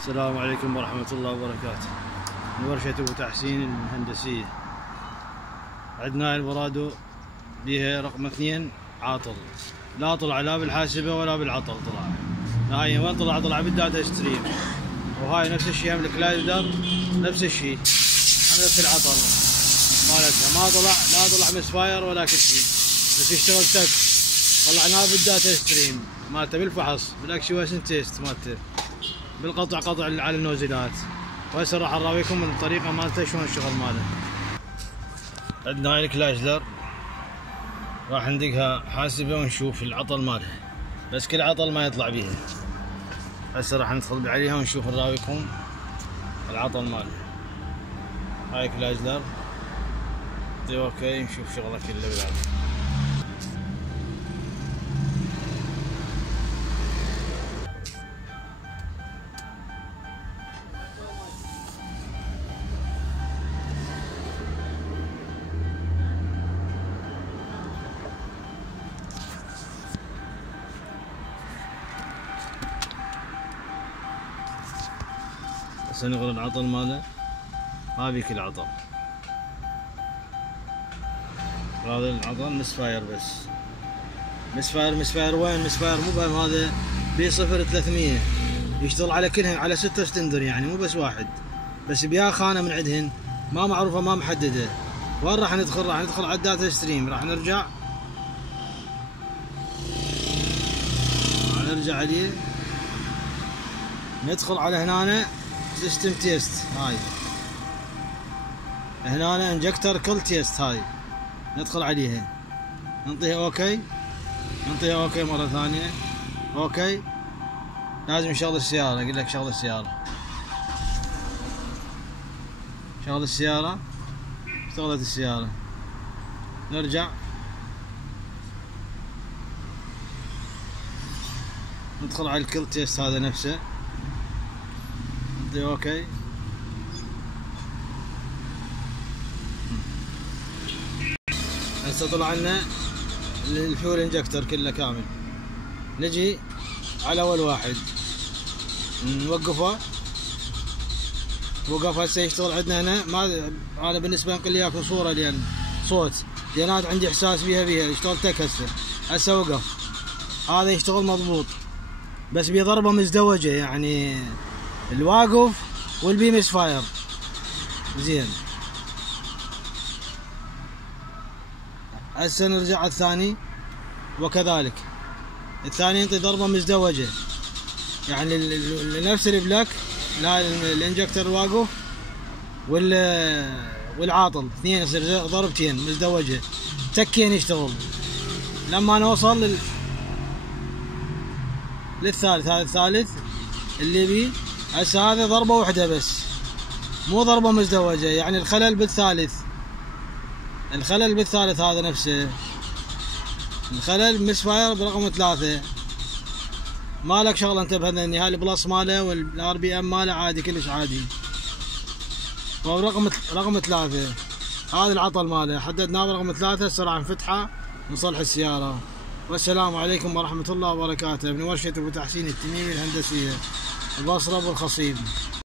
السلام عليكم ورحمة الله وبركاته. من ورشة أبو تحسين الهندسية. عندنا البرادو بيها رقم 2 عاطل، لا طلع لا بالحاسبة ولا بالعطل طلع. هاي وين طلع؟ طلع بالداتا ستريم. وهاي نفس الشيء هم الكلايدر نفس الشيء، هم نفس العطل مالتها، ما طلع لا طلع مسفاير ولا كل شيء، بس يشتغل تك. طلعناه بالداتا ستريم مالته بالفحص بالاكشويشن تيست مالته بالقطع على النوزلات. وهسه راح اراويكم الطريقه مالته شلون الشغل ماله. عندنا هاي الكلايدر راح ندقها حاسبه ونشوف العطل مالها، بس كل عطل ما يطلع بيها. هسه راح ندخل عليها ونشوف نراويكم العطل مالها. هاي كلايدر اوكي، نشوف شغله كله بالعافيه. هسه نغرى العطل ماله. ما بيك العطل، هذا العطل مسفاير بس. مسفاير وين؟ مسفاير مو بهم، هذا بي 0300 يشتغل على كلهن، على 6 ستندر يعني مو بس واحد، بس بيا خانه من عندهن ما معروفه ما محدده. وين راح ندخل؟ راح ندخل على الداتا ستريم، راح نرجع عليه، ندخل على هنا سيستم تيست. هاي هنا انجكتر كل تيست، هاي ندخل عليها نعطيها اوكي، نعطيها اوكي مره ثانيه اوكي. لازم نشغل السياره، اقول لك شغل السياره، شغل السياره. اشتغلت السياره، نرجع ندخل على الكل تيست هذا نفسه، نعطيه اوكي. هسه طلع لنا الفيول انجكتر كله كامل. نجي على اول واحد نوقفه، وقف. هسه يشتغل عندنا هنا. ما انا بالنسبه انقل لكم صوره لان صوت، لان هذا عندي احساس بيها يشتغل تك. هسه وقف، هذا يشتغل مضبوط، بس بضربه مزدوجه يعني الواقف والبي مس فاير زين. هسه نرجع على الثاني وكذلك الثاني ينطي ضربه مزدوجه، يعني نفس البلاك، لا الانجكتر واقف والعاطل اثنين يصير ضربتين مزدوجه تكين يشتغل. لما نوصل للثالث، هذا الثالث اللي بي هسه هذا ضربه واحده بس مو ضربه مزدوجه، يعني الخلل بالثالث هذا نفسه الخلل مسفاير برقم 3. مالك شغله انت بهذا، هاي البلس ماله والار بي ام ماله عادي، كلش عادي. رقم 3 هذا العطل ماله حددناه برقم 3. هسه راح نفتحه نصلح السياره. والسلام عليكم ورحمه الله وبركاته. من ورشه ابو تحسين التميمي الهندسيه، البصره والخصيب.